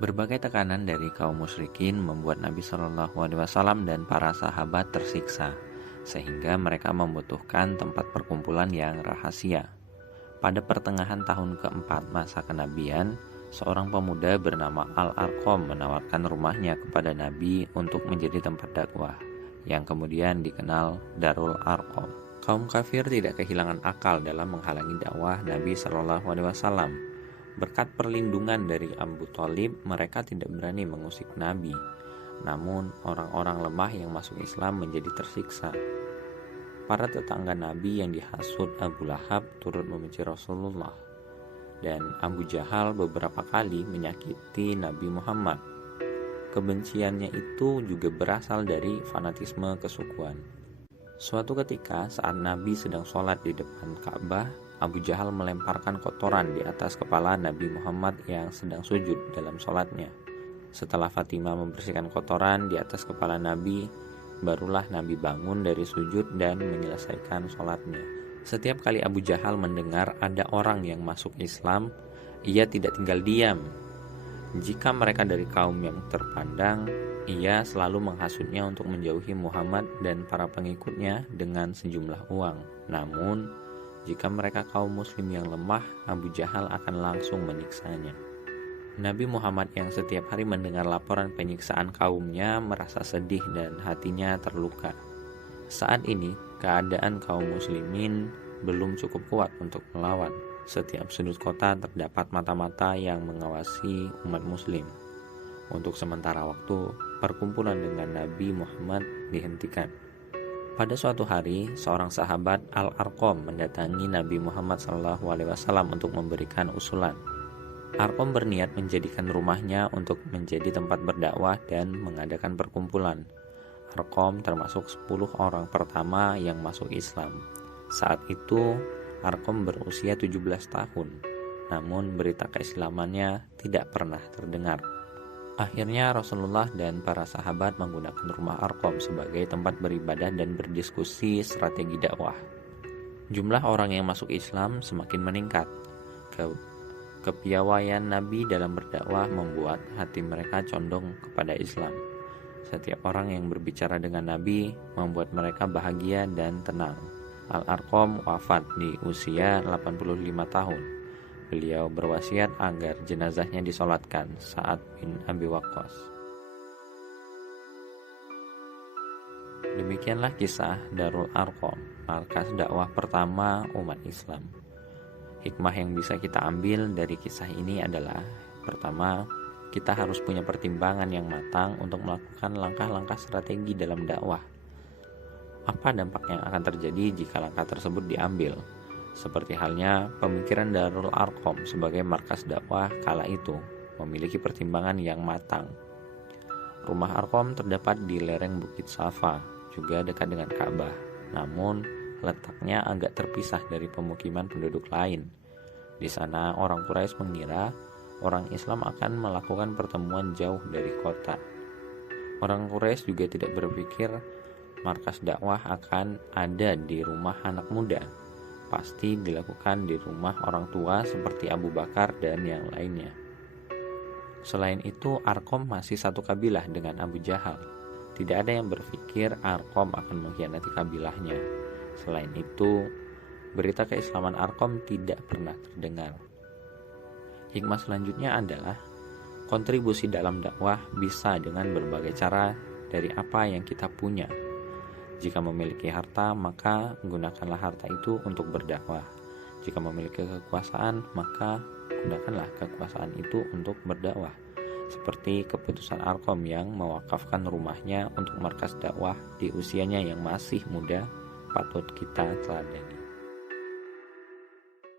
Berbagai tekanan dari kaum musyrikin membuat Nabi Shallallahu Alaihi Wasallam dan para sahabat tersiksa, sehingga mereka membutuhkan tempat perkumpulan yang rahasia. Pada pertengahan tahun keempat masa kenabian, seorang pemuda bernama Al-Arqam menawarkan rumahnya kepada Nabi untuk menjadi tempat dakwah, yang kemudian dikenal Darul Arqam. Kaum kafir tidak kehilangan akal dalam menghalangi dakwah Nabi Shallallahu Alaihi Wasallam. Berkat perlindungan dari Abu Thalib, mereka tidak berani mengusik Nabi. Namun, orang-orang lemah yang masuk Islam menjadi tersiksa. Para tetangga Nabi yang dihasut Abu Lahab turut membenci Rasulullah. Dan Abu Jahal beberapa kali menyakiti Nabi Muhammad. Kebenciannya itu juga berasal dari fanatisme kesukuan. Suatu ketika saat Nabi sedang sholat di depan Ka'bah, Abu Jahal melemparkan kotoran di atas kepala Nabi Muhammad yang sedang sujud dalam sholatnya. Setelah Fatimah membersihkan kotoran di atas kepala Nabi, barulah Nabi bangun dari sujud dan menyelesaikan sholatnya. Setiap kali Abu Jahal mendengar ada orang yang masuk Islam, ia tidak tinggal diam. Jika mereka dari kaum yang terpandang, ia selalu menghasutnya untuk menjauhi Muhammad dan para pengikutnya dengan sejumlah uang. Namun, jika mereka kaum muslim yang lemah, Abu Jahal akan langsung menyiksanya. Nabi Muhammad yang setiap hari mendengar laporan penyiksaan kaumnya merasa sedih dan hatinya terluka. Saat ini, keadaan kaum muslimin belum cukup kuat untuk melawan. Setiap sudut kota terdapat mata-mata yang mengawasi umat muslim. Untuk sementara waktu, perkumpulan dengan Nabi Muhammad dihentikan. Pada suatu hari, seorang sahabat Al-Arqam mendatangi Nabi Muhammad SAW untuk memberikan usulan. Arqam berniat menjadikan rumahnya untuk menjadi tempat berdakwah dan mengadakan perkumpulan. Arqam termasuk 10 orang pertama yang masuk Islam. Saat itu, Arqam berusia 17 tahun, namun berita keislamannya tidak pernah terdengar. Akhirnya Rasulullah dan para sahabat menggunakan rumah Arqam sebagai tempat beribadah dan berdiskusi strategi dakwah. Jumlah orang yang masuk Islam semakin meningkat. Kepiawaian Nabi dalam berdakwah membuat hati mereka condong kepada Islam. Setiap orang yang berbicara dengan Nabi membuat mereka bahagia dan tenang. Al-Arqam wafat di usia 85 tahun. Beliau berwasiat agar jenazahnya disolatkan saat bin Abi Waqqas. Demikianlah kisah Darul Arqam, markas dakwah pertama umat Islam. Hikmah yang bisa kita ambil dari kisah ini adalah: pertama, kita harus punya pertimbangan yang matang untuk melakukan langkah-langkah strategi dalam dakwah. Apa dampak yang akan terjadi jika langkah tersebut diambil? Seperti halnya pemikiran Darul Arqam sebagai markas dakwah kala itu memiliki pertimbangan yang matang. Rumah Arqam terdapat di lereng Bukit Safa, juga dekat dengan Ka'bah. Namun, letaknya agak terpisah dari pemukiman penduduk lain. Di sana orang Quraisy mengira orang Islam akan melakukan pertemuan jauh dari kota. Orang Quraisy juga tidak berpikir markas dakwah akan ada di rumah anak muda. Pasti dilakukan di rumah orang tua seperti Abu Bakar dan yang lainnya. Selain itu, Arqam masih satu kabilah dengan Abu Jahal. Tidak ada yang berpikir Arqam akan mengkhianati kabilahnya. Selain itu, berita keislaman Arqam tidak pernah terdengar. Hikmah selanjutnya adalah kontribusi dalam dakwah bisa dengan berbagai cara dari apa yang kita punya. Jika memiliki harta, maka gunakanlah harta itu untuk berdakwah. Jika memiliki kekuasaan, maka gunakanlah kekuasaan itu untuk berdakwah. Seperti keputusan Arqam yang mewakafkan rumahnya untuk markas dakwah di usianya yang masih muda, patut kita teladani.